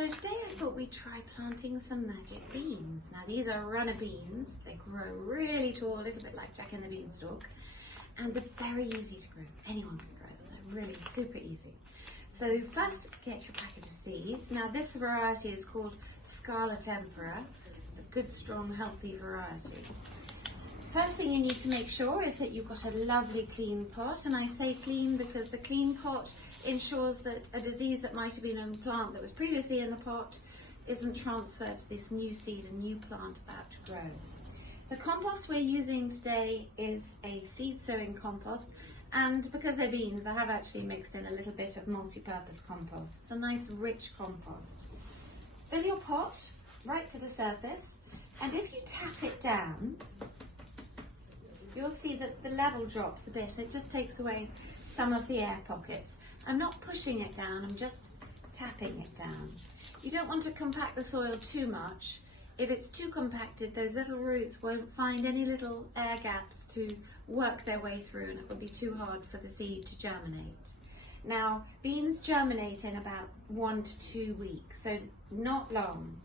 So today I thought we'd try planting some magic beans. Now these are runner beans. They grow really tall, a little bit like Jack and the Beanstalk, and they're very easy to grow. Anyone can grow them. They're really super easy. So first get your packet of seeds. Now this variety is called Scarlet Emperor. It's a good, strong, healthy variety. First thing you need to make sure is that you've got a lovely clean pot, and I say clean because the clean pot ensures that a disease that might have been in a plant that was previously in the pot isn't transferred to this new seed and new plant about to grow. The compost we're using today is a seed sowing compost, and because they're beans I have actually mixed in a little bit of multi-purpose compost. It's a nice rich compost. Fill your pot right to the surface, and if you tap it down you'll see that the level drops a bit. It just takes away some of the air pockets. I'm not pushing it down, I'm just tapping it down. You don't want to compact the soil too much. If it's too compacted, those little roots won't find any little air gaps to work their way through, and it will be too hard for the seed to germinate. Now, beans germinate in about 1 to 2 weeks, so not long.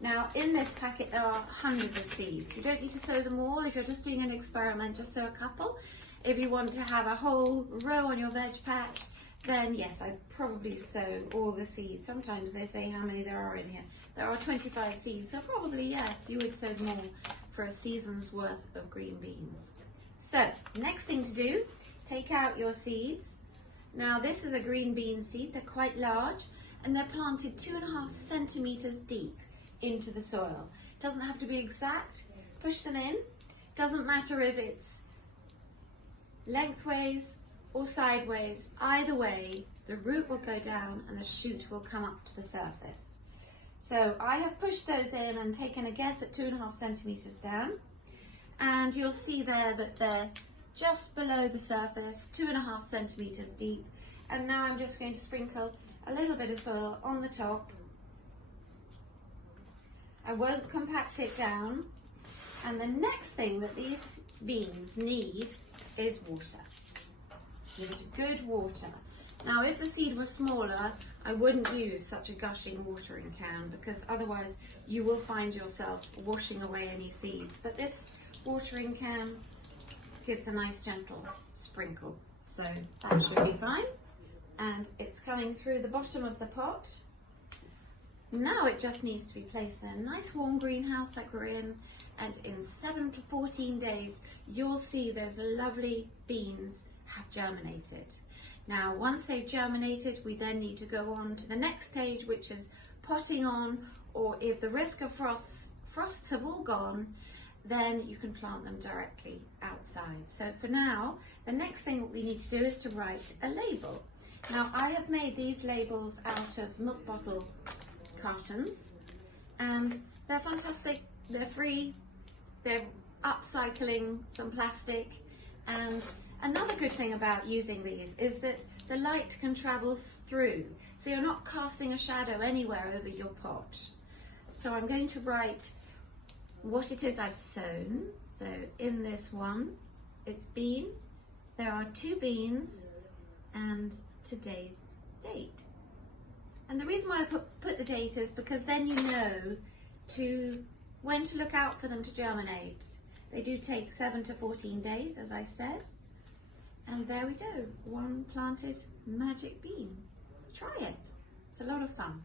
Now, in this packet there are hundreds of seeds. You don't need to sow them all. If you're just doing an experiment, just sow a couple. If you want to have a whole row on your veg patch, then yes, I'd probably sow all the seeds. Sometimes they say how many there are in here. There are 25 seeds, so probably yes, you would sow them all for a season's worth of green beans. So, next thing to do, take out your seeds. Now this is a green bean seed. They're quite large, and they're planted 2.5 centimeters deep into the soil. It doesn't have to be exact. Push them in. Doesn't matter if it's lengthways or sideways. Either way, the root will go down and the shoot will come up to the surface. So I have pushed those in and taken a guess at 2.5 centimeters down, and you'll see there that they're just below the surface, 2.5 centimeters deep. And now I'm just going to sprinkle a little bit of soil on the top. I won't compact it down, and the next thing that these beans need is water. Give it a good water. Now if the seed was smaller, I wouldn't use such a gushing watering can, because otherwise you will find yourself washing away any seeds. But this watering can gives a nice gentle sprinkle, so that should be fine. And it's coming through the bottom of the pot. Now it just needs to be placed in a nice warm greenhouse like we're in, and in 7 to 14 days you'll see those lovely beans have germinated. Now once they've germinated, we then need to go on to the next stage, which is potting on, or if the risk of frosts have all gone, then you can plant them directly outside. So for now, the next thing we need to do is to write a label. Now I have made these labels out of milk bottle cartons, and they're fantastic. They're free, they're upcycling some plastic, and another good thing about using these is that the light can travel through, so you're not casting a shadow anywhere over your pot. So I'm going to write what it is I've sown. So in this one, it's bean, there are 2 beans, and today's date. And the reason why I put the date is because then you know when to look out for them to germinate. They do take 7 to 14 days, as I said. And there we go, one planted magic bean. Try it. It's a lot of fun.